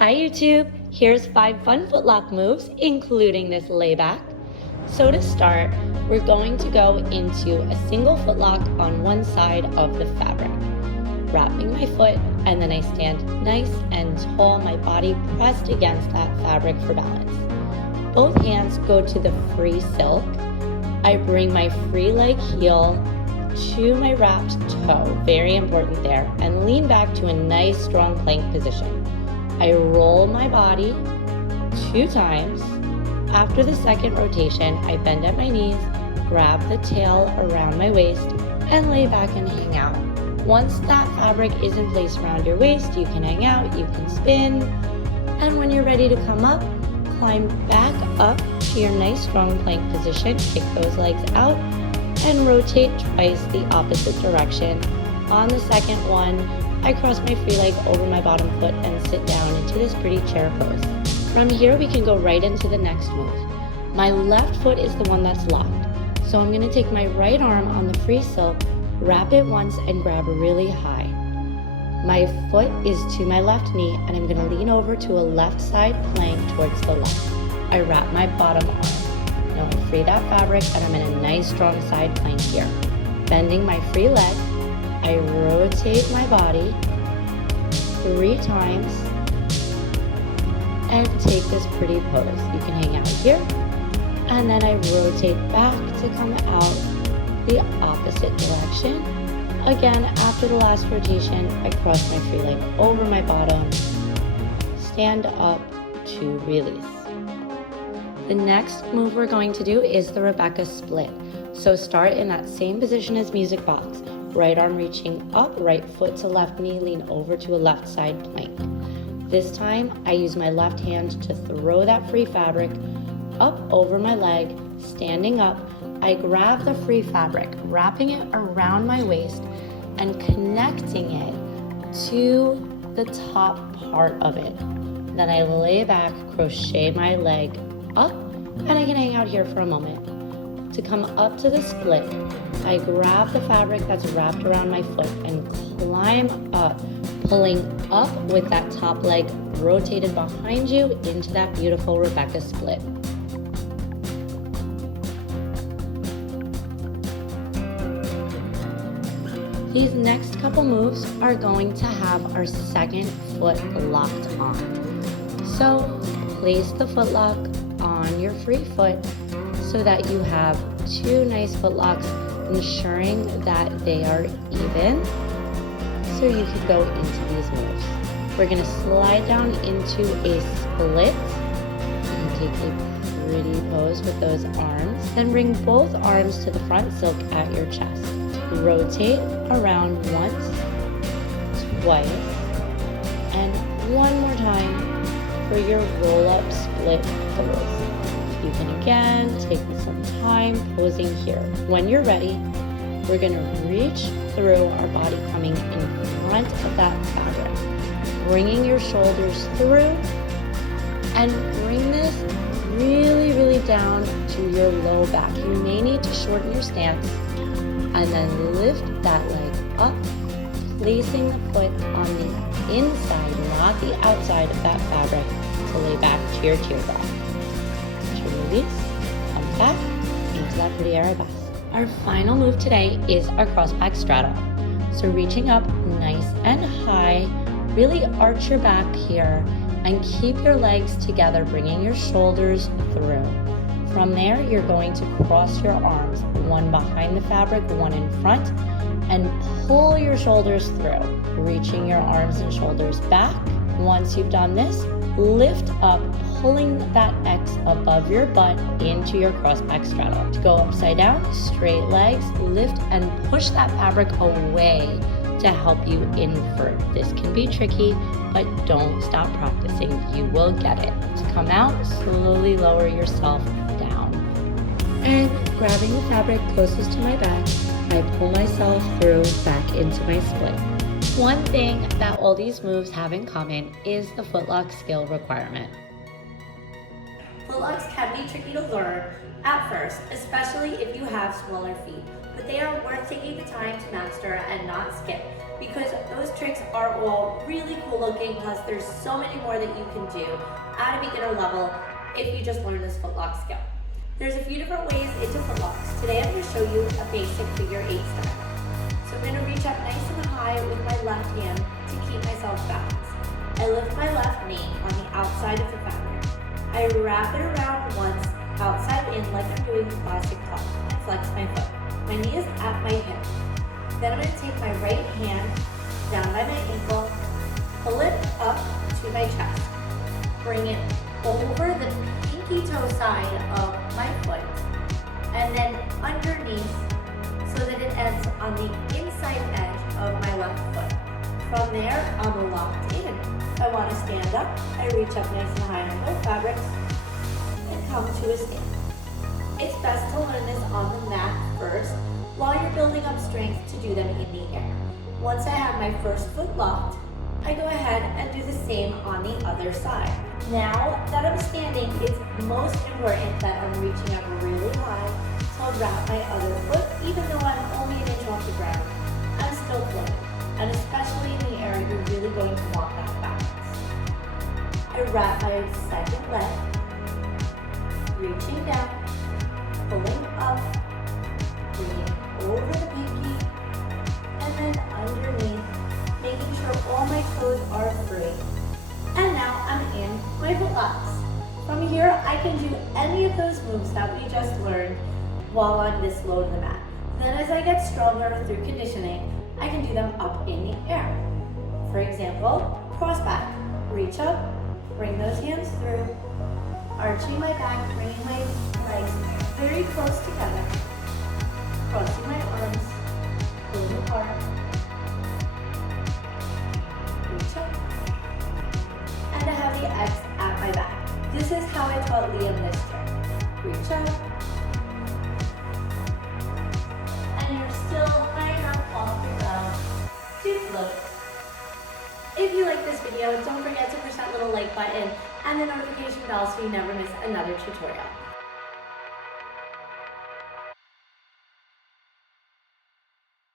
Hi YouTube, here's 5 fun footlock moves, including this layback. So to start, we're going to go into a single footlock on one side of the fabric, wrapping my foot, and then I stand nice and tall, my body pressed against that fabric for balance. Both hands go to the free silk. I bring my free leg heel to my wrapped toe, very important there, and lean back to a nice strong plank position. I roll my body 2 times. After the second rotation, I bend at my knees, grab the tail around my waist, and lay back and hang out. Once that fabric is in place around your waist, you can hang out, you can spin, and when you're ready to come up, climb back up to your nice strong plank position, kick those legs out, and rotate twice the opposite direction. On the second one, I cross my free leg over my bottom foot and sit down into this pretty chair pose. From here, we can go right into the next move. My left foot is the one that's locked. So I'm going to take my right arm on the free silk, wrap it once, and grab really high. My foot is to my left knee, and I'm going to lean over to a left side plank towards the left. I wrap my bottom arm. Now I free that fabric, and I'm in a nice strong side plank here. Bending my free leg, I rotate my body 3 times and take this pretty pose. You can hang out here, and then I rotate back to come out the opposite direction. Again, after the last rotation, I cross my free leg over my bottom, stand up to release. The next move we're going to do is the Rebecca split. So start in that same position as music box. Right arm reaching up, right foot to left knee, lean over to a left side plank. This time, I use my left hand to throw that free fabric up over my leg. Standing up, I grab the free fabric, wrapping it around my waist and connecting it to the top part of it. Then I lay back, crochet my leg up, and I can hang out here for a moment. To come up to the split, I grab the fabric that's wrapped around my foot and climb up, pulling up with that top leg rotated behind you into that beautiful Rebecca split. These next couple moves are going to have our second foot locked on. So place the foot lock on your free foot so that you have 2 nice foot locks, ensuring that they are even so you can go into these moves. We're going to slide down into a split and take a pretty pose with those arms. Then bring both arms to the front silk at your chest. Rotate around once, twice, and one more time for your roll-up split pose. You can again take some time posing here. When you're ready, we're going to reach through our body, coming in front of that fabric, bringing your shoulders through, and bring this really down to your low back. You may need to shorten your stance, and then lift that leg up, placing the foot on the inside, not the outside of that fabric, to lay back to your teardrop. To release, come back into that pretty arabesque. Our final move today is our crossback straddle. So reaching up nice and high, really arch your back here and keep your legs together, bringing your shoulders through. From there, you're going to cross your arms, one behind the fabric, one in front, and pull your shoulders through, reaching your arms and shoulders back. Once you've done this, lift up, pulling that X above your butt into your crossback straddle. To go upside down, straight legs, lift and push that fabric away to help you invert. This can be tricky, but don't stop practicing. You will get it. To come out, slowly lower yourself down. And grabbing the fabric closest to my back, I pull myself through back into my split. One thing that all these moves have in common is the footlock skill requirement. Footlocks can be tricky to learn at first, especially if you have smaller feet, but they are worth taking the time to master and not skip. because those tricks are all really cool looking, plus there's so many more that you can do at a beginner level if you just learn this footlock skill. There's a few different ways into footlocks. Today I'm going to show you a basic figure 8 style. So I'm going to reach up nice and high with my left hand to keep myself balanced. I lift my left knee on the outside of the fabric. I wrap it around once, outside in like I'm doing the classic top, and flex my foot. My knee is at my hip. Then I'm going to take my right hand down by my ankle, pull it up to my chest, bring it over the pinky toe side of my foot, and then underneath so that it ends on the inside edge of my left foot. From there, I'm locked in. If I want to stand up, I reach up nice and high on both fabrics and come to a stand. It's best to learn this on the mat first while you're building up strength to do them in the air. Once I have my first foot locked, I go ahead and do the same on the other side. Now that I'm standing, it's most important that I'm reaching up really high, so I'll wrap my other foot, even though I'm only an inch off the ground. I'm still floating, and especially in the air, you're really going to want that balance. I wrap my second leg, reaching down, pulling up, bringing over the pinky, and then underneath, making sure all my toes are free. And now I'm in my footlocks. From here, I can do any of those moves that we just learned while I'm this low to the mat. Then as I get stronger through conditioning, I can do them up in the air. For example, crossback. Reach up, bring those hands through, arching my back, bringing my legs very close together, crossing my arms, pulling apart, reach up, and a heavy X at my back. This is how I taught Liam this trick. Reach up, and you're still high enough off the ground to float. If you like this video, don't forget to push that little like button and the notification bell so you never miss another tutorial.